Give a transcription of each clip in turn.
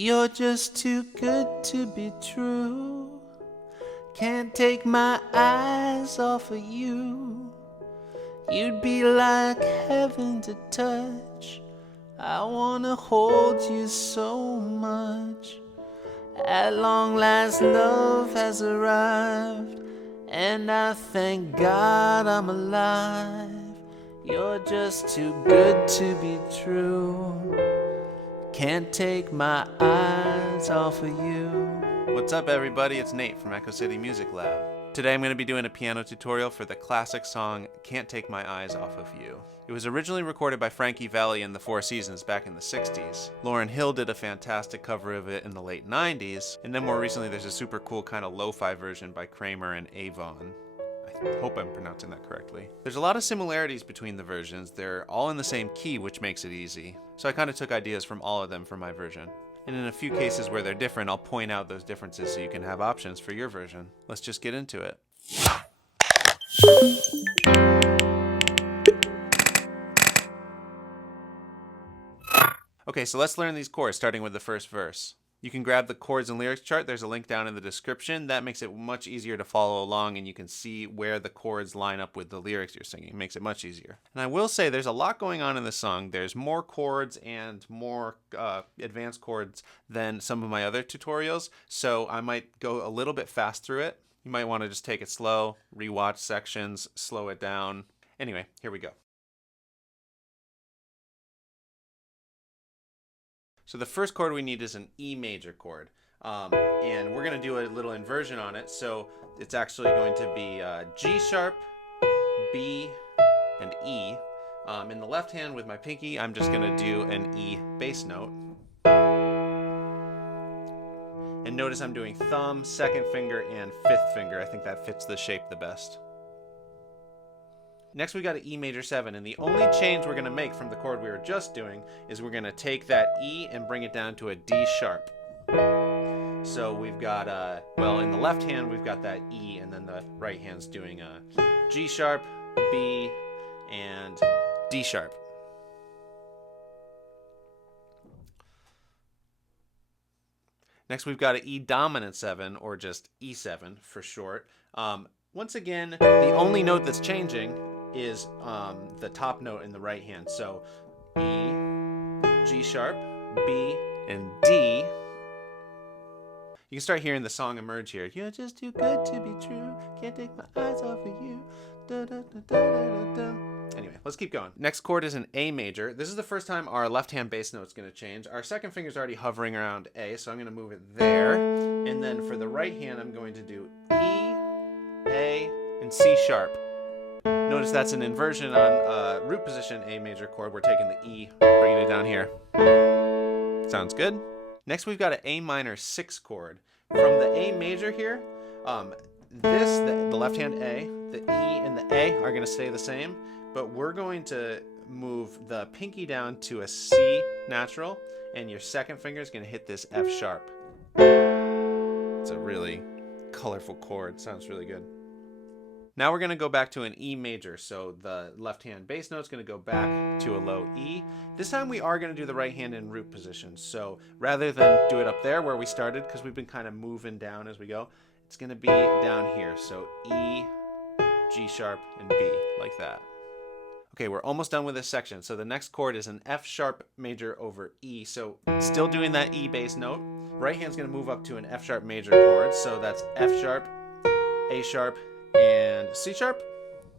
You're just too good to be true. Can't take my eyes off of you. You'd be like heaven to touch. I wanna hold you so much. At long last, love has arrived, and I thank God I'm alive. You're just too good to be true. Can't take my eyes off of you. What's up, everybody? It's Nate from Echo City Music Lab. Today I'm going to be doing a piano tutorial for the classic song Can't Take My Eyes Off of You. It was originally recorded by Frankie, Valli and the Four Seasons back in the 60s. Lauryn Hill did a fantastic cover of it in the late 90s, and then more recently there's a super cool kind of lo-fi version by Craymer and Avon. I hope I'm pronouncing that correctly. There's a lot of similarities between the versions. They're all in the same key, which makes it easy. So I kind of took ideas from all of them for my version. And in a few cases where they're different, I'll point out those differences so you can have options for your version. Let's just get into it. Okay, so let's learn these chords, starting with the first verse. You can grab the chords and lyrics chart. There's a link down in the description. That makes it much easier to follow along, and you can see where the chords line up with the lyrics you're singing. It makes it much easier. And I will say there's a lot going on in this song. There's more chords and more advanced chords than some of my other tutorials, so I might go a little bit fast through it. You might want to just take it slow, rewatch sections, slow it down. Anyway, here we go. So the first chord we need is an E major chord, and we're going to do a little inversion on it. So it's actually going to be G sharp, B, and E. In the left hand with my pinky, I'm just going to do an E bass note. And notice I'm doing thumb, second finger, and fifth finger. I think that fits the shape the best. Next we got an E major 7, and the only change we're going to make from the chord we were just doing is we're going to take that E and bring it down to a D sharp. So we've got, well, in the left hand we've got that E, and then the right hand's doing a G sharp, B, and D sharp. Next we've got an E dominant 7, or just E7 for short. Once again, the only note that's changing is the top note in the right hand. So E, G sharp, B, and D. You can start hearing the song emerge here. You're just too good to be true. Can't take my eyes off of you. Da, da, da, da, da, da. Anyway, let's keep going. Next chord is an A major. This is the first time our left hand bass note is going to change. Our second finger is already hovering around A, so I'm going to move it there. And then for the right hand, I'm going to do E, A, and C sharp. Notice that's an inversion on root position A major chord. We're taking the E, bringing it down here. Sounds good. Next we've got an A minor 6 chord. From the A major here, the left hand A, the E, and the A are going to stay the same, but we're going to move the pinky down to a C natural, and your second finger is going to hit this F sharp. It's a really colorful chord. Sounds really good. Now we're going to go back to an E major, so the left hand bass note is going to go back to a low E. This time we are going to do the right hand in root position, so rather than do it up there where we started, because we've been kind of moving down as we go, it's going to be down here, so E, G sharp, and B, like that. Okay, we're almost done with this section, so the next chord is an F sharp major over E, so still doing that E bass note. Right hand's going to move up to an F sharp major chord, so that's F sharp, A sharp, and C sharp.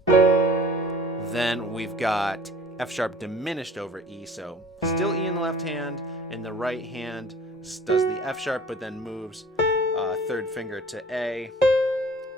Then we've got F sharp diminished over E, so still E in the left hand, and the right hand does the F sharp, but then moves third finger to A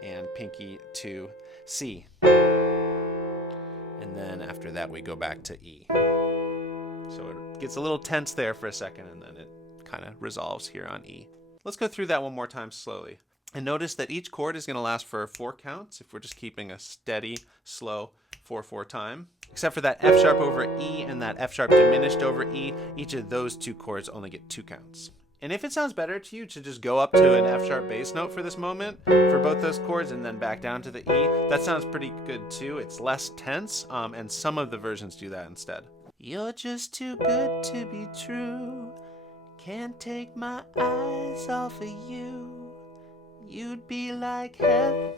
and pinky to C. And then after that we go back to E. So it gets a little tense there for a second, and then it kind of resolves here on E. Let's go through that one more time slowly. And notice that each chord is going to last for 4 counts if we're just keeping a steady, slow 4/4 time. Except for that F sharp over E and that F sharp diminished over E, each of those 2 chords only get 2 counts. And if it sounds better to you to just go up to an F sharp bass note for this moment, for both those chords, and then back down to the E, that sounds pretty good too. It's less tense, and some of the versions do that instead. You're just too good to be true. Can't take my eyes off of you. You'd be like heaven.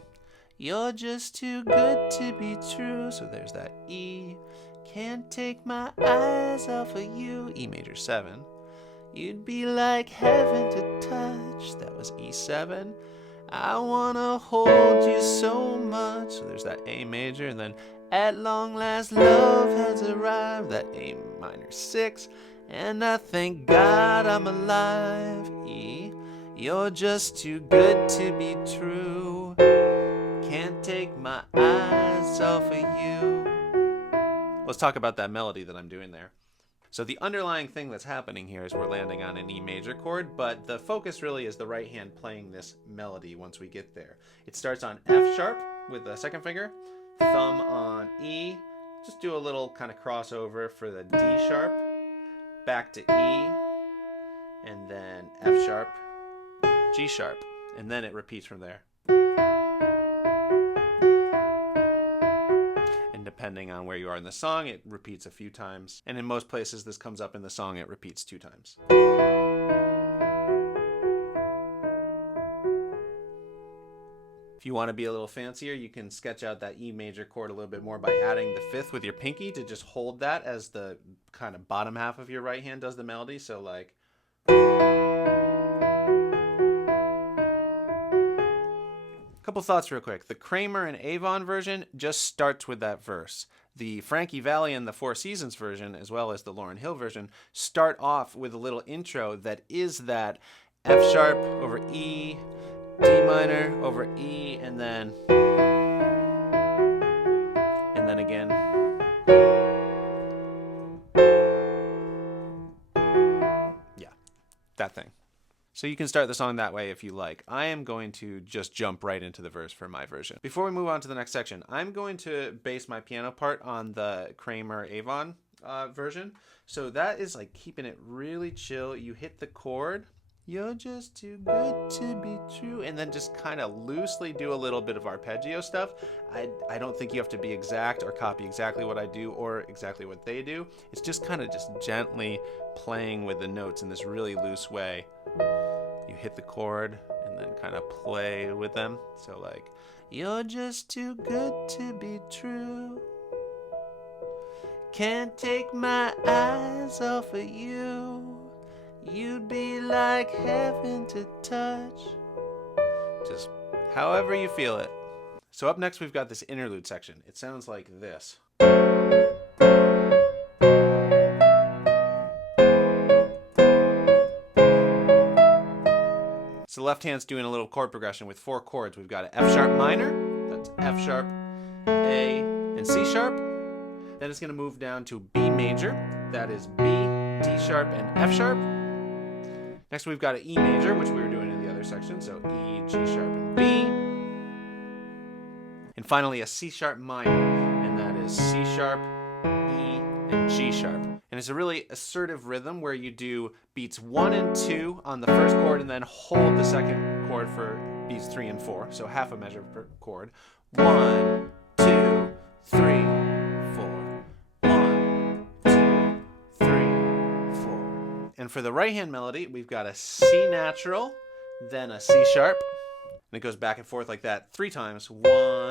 You're just too good to be true. So there's that E. Can't take my eyes off of you. E major 7. You'd be like heaven to touch. That was E7. I wanna hold you so much. So there's that A major, and then at long last love has arrived. That A minor 6. And I thank God I'm alive. E. You're just too good to be true. Can't take my eyes off of you. Let's talk about that melody that I'm doing there. So the underlying thing that's happening here is we're landing on an E major chord, but the focus really is the right hand playing this melody once we get there. It starts on F sharp with the second finger, thumb on E, just do a little kind of crossover for the D sharp, back to E, and then F sharp, G sharp, and then it repeats from there. And depending on where you are in the song, it repeats a few times. And in most places this comes up in the song, it repeats 2 times. If you want to be a little fancier, you can sketch out that E major chord a little bit more by adding the 5th with your pinky to just hold that as the kind of bottom half of your right hand does the melody. So like... Couple thoughts real quick. The Craymer and Avon version just starts with that verse. The Frankie, Valli, and the Four Seasons version, as well as the Lauryn Hill version, start off with a little intro that is that F sharp over E, D minor over E, and then again. Yeah, that thing. So you can start the song that way if you like. I am going to just jump right into the verse for my version. Before we move on to the next section, I'm going to base my piano part on the Craymer Avon version. So that is like keeping it really chill. You hit the chord. You're just too good to be true. And then just kind of loosely do a little bit of arpeggio stuff. I don't think you have to be exact or copy exactly what I do or exactly what they do. It's just kind of just gently playing with the notes in this really loose way. You hit the chord and then kind of play with them. So like, you're just too good to be true. Can't take my eyes off of you. You'd be like heaven to touch. Just however you feel it. So up next we've got this interlude section. It sounds like this. So the left hand's doing a little chord progression with 4 chords. We've got an F sharp minor, that's F sharp, A, and C sharp. Then it's going to move down to B major, that is B, D sharp, and F sharp. Next we've got an E major, which we were doing in the other section, so E, G sharp, and B. And finally a C sharp minor, and that is C sharp, E, and G sharp. And it's a really assertive rhythm where you do beats 1 and 2 on the first chord and then hold the second chord for beats 3 and 4. So half a measure per chord. 1, 2, 3, 4. 1, 2, 3, 4. And for the right hand melody, we've got a C natural, then a C sharp. And it goes back and forth like that 3 times. 1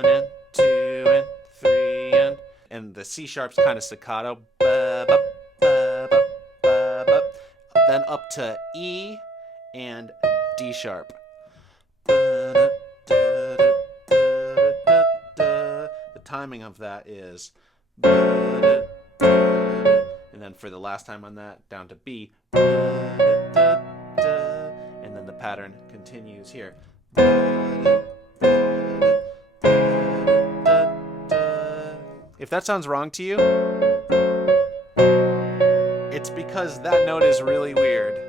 and 2 and 3 and the C sharp's kind of staccato. Then up to E and D sharp. The timing of that is, and then for the last time on that, down to B, and then the pattern continues here. If that sounds wrong to you, it's because that note is really weird.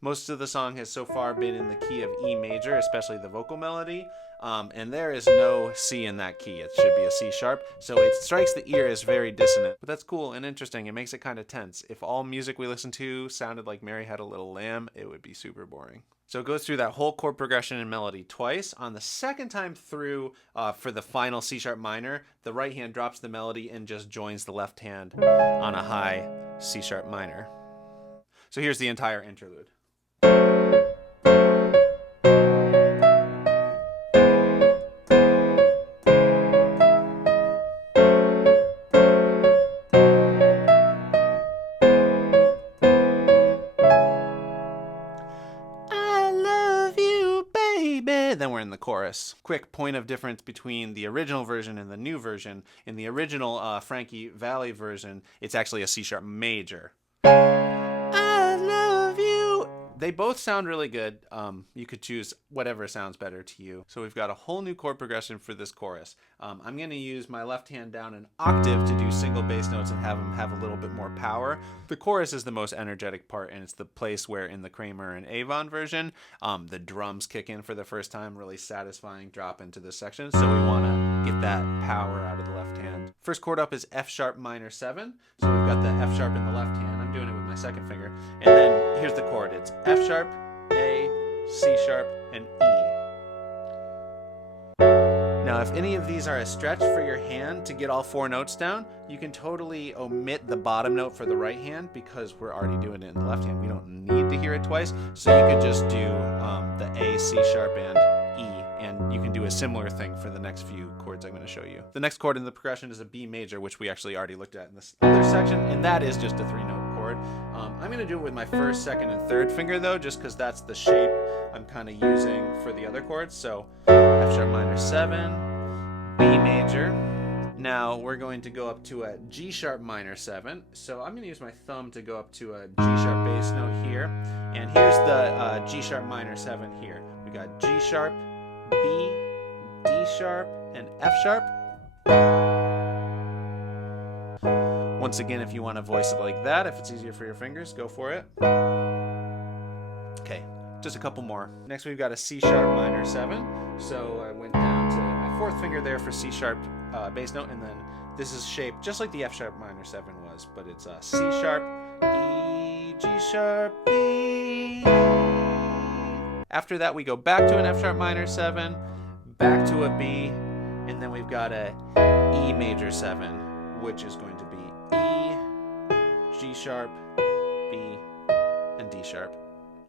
Most of the song has so far been in the key of E major, especially the vocal melody, and there is no C in that key. It should be a C sharp, so it strikes the ear as very dissonant. But that's cool and interesting. It makes it kind of tense. If all music we listen to sounded like Mary Had a Little Lamb, it would be super boring. So it goes through that whole chord progression and melody twice. On the second time through, for the final C sharp minor, the right hand drops the melody and just joins the left hand on a high C sharp minor. So here's the entire interlude. Then we're in the chorus. Quick point of difference between the original version and the new version. In the original Frankie Valli version, it's actually a C sharp major. I love you. They both sound really good. You could choose whatever sounds better to you. So we've got a whole new chord progression for this chorus. I'm going to use my left hand down an octave to do single bass notes and have them have a little bit more power. The chorus is the most energetic part, and it's the place where in the Craymer and Avon version, the drums kick in for the first time, really satisfying drop into this section. So we want to get that power out of the left hand. First chord up is F sharp minor 7. So we've got the F sharp in the left hand. I'm doing it with my second finger. And then here's the chord. It's F sharp, A, C sharp, and E. Now, if any of these are a stretch for your hand to get all 4 notes down, you can totally omit the bottom note for the right hand because we're already doing it in the left hand. We don't need to hear it twice, so you could just do the A, C sharp, and E, and you can do a similar thing for the next few chords I'm going to show you. The next chord in the progression is a B major, which we actually already looked at in this other section, and that is just a 3-note chord. I'm going to do it with my first, second, and third finger though, just because that's the shape I'm kind of using for the other chords. So F sharp minor 7, B major. Now we're going to go up to a G sharp minor 7. So I'm going to use my thumb to go up to a G sharp bass note here. And here's the G sharp minor 7 here. We got G sharp, B, D sharp, and F sharp. Once again, if you want to voice it like that, if it's easier for your fingers, go for it. Okay, just a couple more. Next we've got a C sharp minor 7. So I went down to my fourth finger there for C sharp bass note, and then this is shaped just like the F sharp minor 7 was, but it's a C sharp, E, G sharp, B. After that we go back to an F sharp minor 7, back to a B, and then we've got a E major 7, which is going to be E, G sharp, B, and D sharp.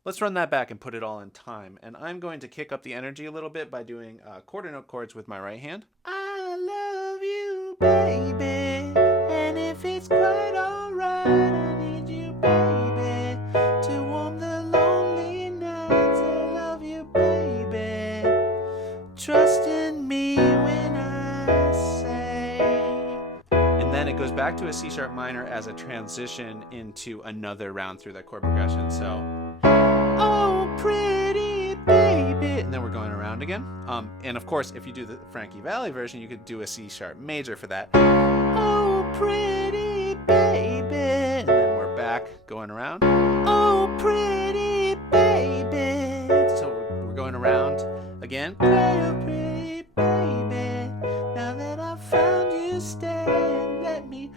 Let's run that back and put it all in time. And I'm going to kick up the energy a little bit by doing quarter note chords with my right hand. I love you, baby, and if it's quite alright, I need you, baby, to warm the lonely nights. I love you, baby, trust in me when I say. And then it goes back to a C sharp minor as a transition into another round through that chord progression. So, oh, pretty baby. And then we're going around again. And of course, if you do the Frankie Valli version, you could do a C sharp major for that. Oh, pretty baby. And then we're back going around. Oh, pretty baby. So we're going around again. Oh, pretty baby. Now that I've found you, stay and let me.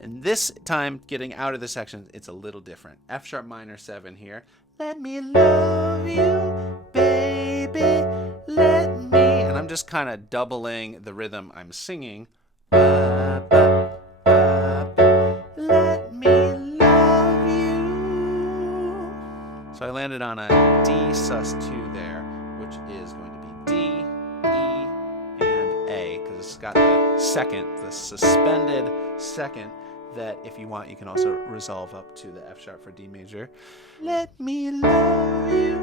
And this time, getting out of the section, it's a little different. F sharp minor 7 here. Let me love you, baby, let me. And I'm just kind of doubling the rhythm I'm singing. Ba, ba, ba, ba. Let me love you. So I landed on a D sus2 there, which is going to be D, E, and A, because it's got the second, the suspended second, that if you want you can also resolve up to the F sharp for D major. Let me love you.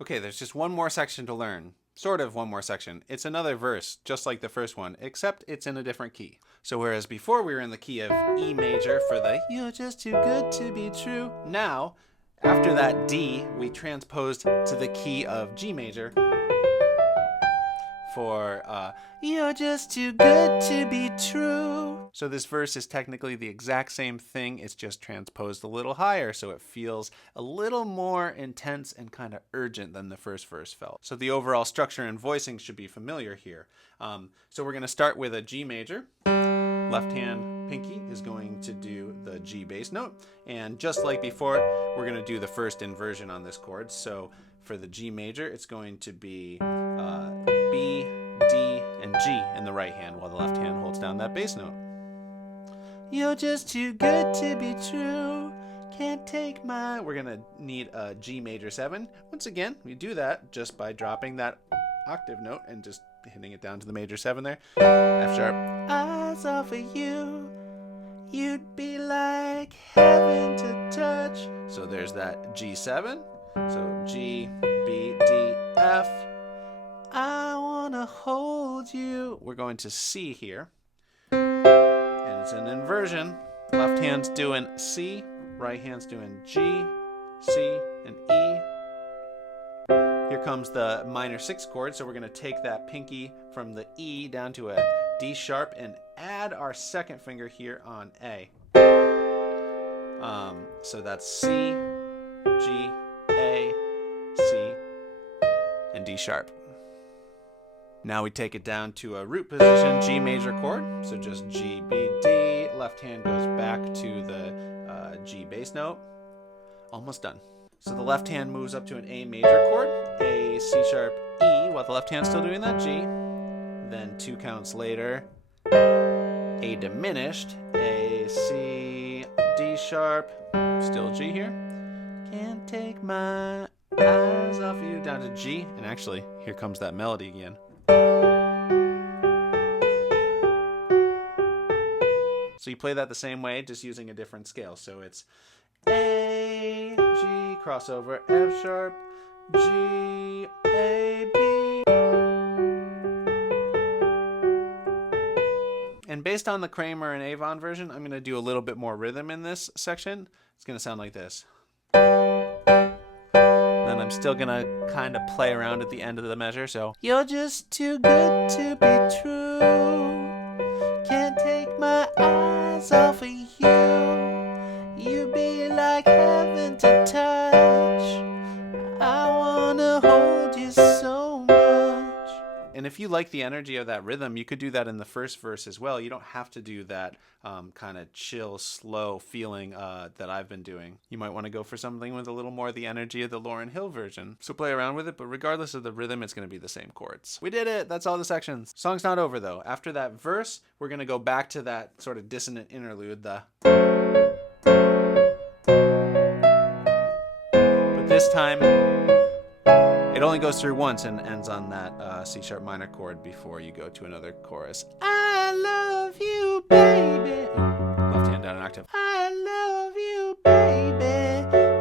Okay, there's just one more section to learn. Sort of one more section. It's another verse, just like the first one, except it's in a different key. So whereas before we were in the key of E major for the you're just too good to be true, now, after that D, we transposed to the key of G major for you're just too good to be true. So this verse is technically the exact same thing, it's just transposed a little higher, so it feels a little more intense and kind of urgent than the first verse felt. So the overall structure and voicing should be familiar here. So we're going to start with a G major. Left hand pinky is going to do the G bass note, and just like before, we're going to do the first inversion on this chord. So for the G major, it's going to be B, D, and G in the right hand, while the left hand holds down that bass note. You're just too good to be true. Can't take my... We're going to need a G major 7. Once again, we do that just by dropping that octave note and just hitting it down to the major 7 there. F sharp. Eyes off of you, you'd be like heaven to touch. So there's that G7. So G, B, D, F. I want to hold you. We're going to C here. And it's an inversion. Left hand's doing C. Right hand's doing G, C, and E. Here comes the minor 6 chord, so we're going to take that pinky from the E down to a D sharp and add our second finger here on A. So that's C, G, A, C, and D sharp. Now we take it down to a root position G major chord, so just G, B, D. Left hand goes back to the G bass note. Almost done. So the left hand moves up to an A major chord, A, C sharp, E, while the left hand's still doing that G. Then 2 counts later, A diminished, A, C, D sharp, still G here. Can't take my eyes off you, down to G. And actually, here comes that melody again. So you play that the same way, just using a different scale. So it's A, G, crossover, F sharp, G, A, B. And based on the Craymer and Avon version, I'm going to do a little bit more rhythm in this section. It's going to sound like this. Then I'm still going to kind of play around at the end of the measure. So you're just too good to be true. Can't take my eyes off of you. You be like heaven to touch. I wanna hold you so much. And if you like the energy of that rhythm, you could do that in the first verse as well. You don't have to do that kind of chill, slow feeling that I've been doing. You might want to go for something with a little more of the energy of the Lauryn Hill version. So play around with it, but regardless of the rhythm, it's going to be the same chords. We did it! That's all the sections. Song's not over though. After that verse, we're going to go back to that sort of dissonant interlude, but this time, it only goes through once and ends on that C sharp minor chord before you go to another chorus. I love you, baby. Left hand down an octave. I love you, baby.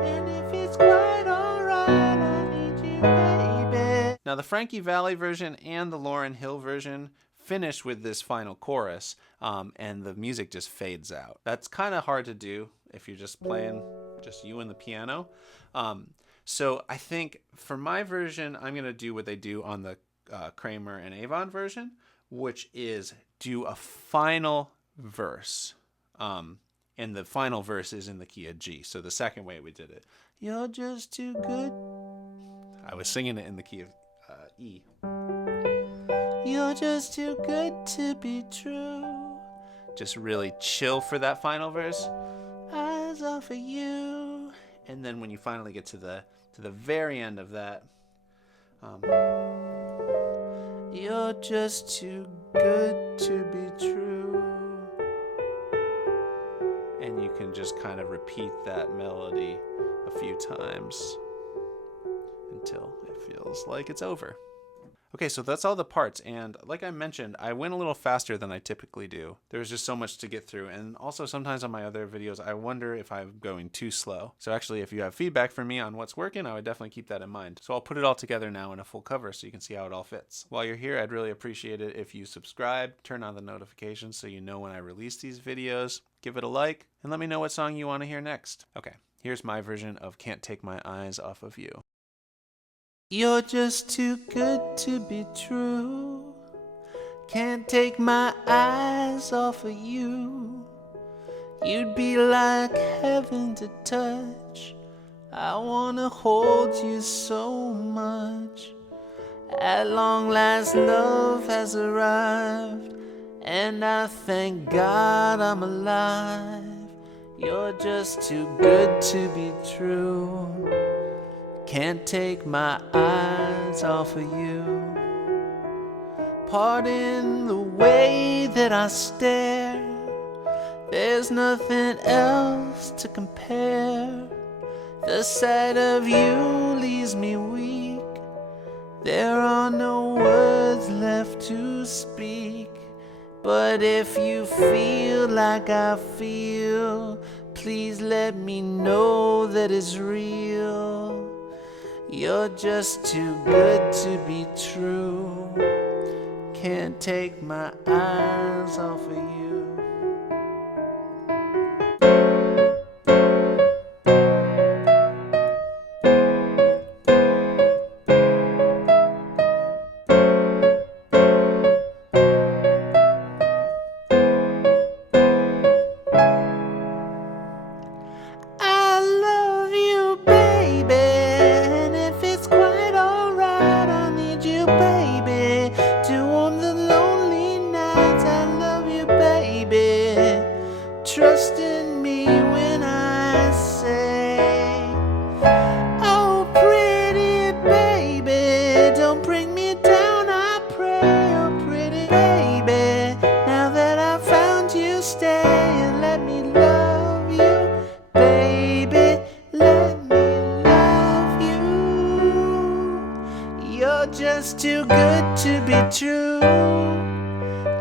And if it's quite alright, I need you, baby. Now the Frankie Valli version and the Lauryn Hill version finish with this final chorus, and the music just fades out. That's kind of hard to do if you're just playing just you and the piano. So I think for my version, I'm going to do what they do on the Craymer and Avon version, which is do a final verse. And the final verse is in the key of G. So the second way we did it. You're just too good. I was singing it in the key of E. You're just too good to be true. Just really chill for that final verse. Eyes off of you. And then when you finally get to the very end of that, you're just too good to be true. And you can just kind of repeat that melody a few times until it feels like it's over. Okay, so that's all the parts, and like I mentioned, I went a little faster than I typically do. There was just so much to get through, and also sometimes on my other videos, I wonder if I'm going too slow. So actually, if you have feedback from me on what's working, I would definitely keep that in mind. So I'll put it all together now in a full cover so you can see how it all fits. While you're here, I'd really appreciate it if you subscribe, turn on the notifications so you know when I release these videos, give it a like, and let me know what song you want to hear next. Okay, here's my version of Can't Take My Eyes Off of You. You're just too good to be true. Can't take my eyes off of you. You'd be like heaven to touch. I wanna hold you so much. At long last love has arrived, and I thank God I'm alive. You're just too good to be true. Can't take my eyes off of you. Pardon the way that I stare. There's nothing else to compare. The sight of you leaves me weak. There are no words left to speak. But if you feel like I feel, please let me know that it's real. You're just too good to be true. Can't take my eyes off of you. Trust in me when I say, oh pretty baby, don't bring me down, I pray. Oh pretty baby, now that I found you, stay and let me love you. Baby, let me love you. You're just too good to be true.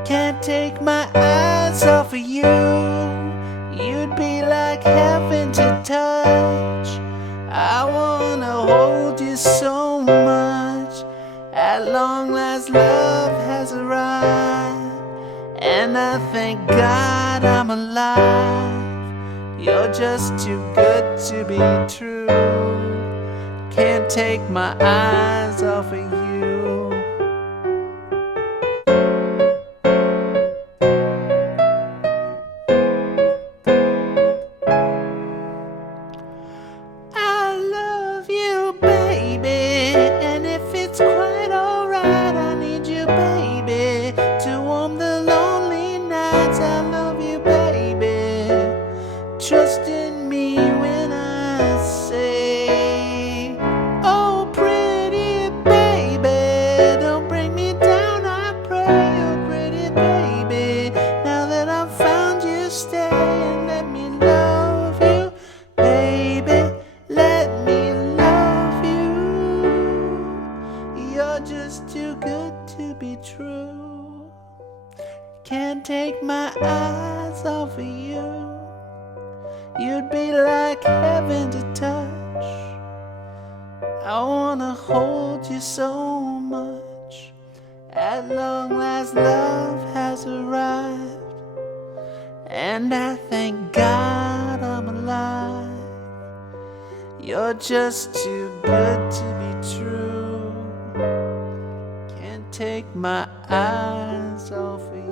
Can't take my eyes off of you. You'd be like heaven to touch. I wanna hold you so much. At long last love has arrived, and I thank God I'm alive. You're just too good to be true. Can't take my eyes off of you. Trust in me when I say, oh pretty baby, don't bring me down, I pray. Oh pretty baby, now that I've found you, stay and let me love you. Baby, let me love you. You're just too good to be true. Can't take my eyes off of you. You'd be like heaven to touch. I wanna hold you so much. At long last love has arrived, and I thank God I'm alive. You're just too good to be true. Can't take my eyes off of you.